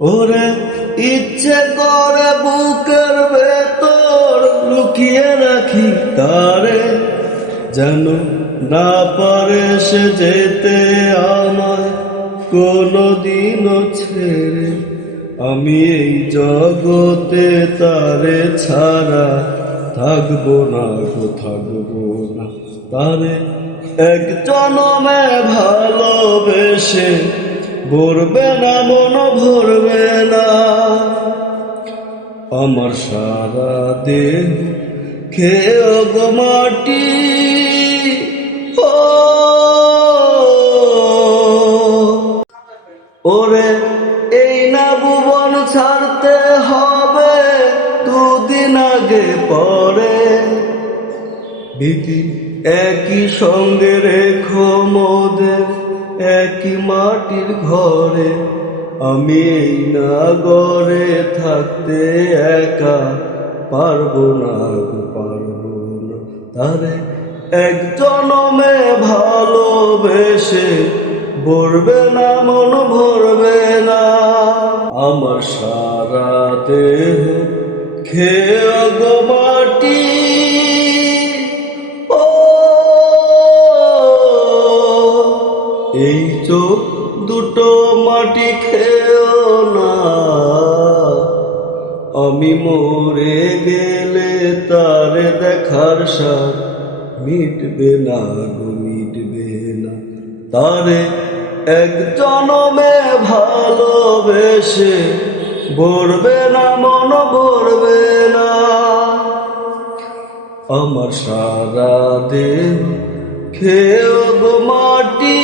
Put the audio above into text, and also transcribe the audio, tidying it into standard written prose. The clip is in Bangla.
ওরে ইচ্ছে করে বুকের ভেতর লুকিয়ে রাখি তারে, যেন না পারে সে যেতে আমায় কোনদিনও ছেড়ে। আমি এই জগতে তারে ছাড়া থাকবো না থাকবো না। তারে এক জনমে ভালোবেসে ভরবে না মন ভরবে না। আমার সারা দেহ খেয়ে গো মাটি, ও ওরে এই না ভুবন ছাড়তে হবে দুদিন আগে পরে। বিধি একই সঙ্গে রেখো মোদের একই মাটির ঘরে। আমি এই নাগরে থাকতে একা পারবো না পারবো না। তারে এক জনমে ভালোবেসে ভরবে না মন ভরবে না। আমার সারা দেহ খেয়ে গো মাটি, এই চোখ দুটো মাটি খেও না। আমি মরে গেলে তারে দেখার স্বাদ মিটবে না গো মিটবে না। তারে এক জনমে ভালোবেসে ভরবে না মন ভরবে না। আমার সারা দেহ খেয়ে গো মাটি।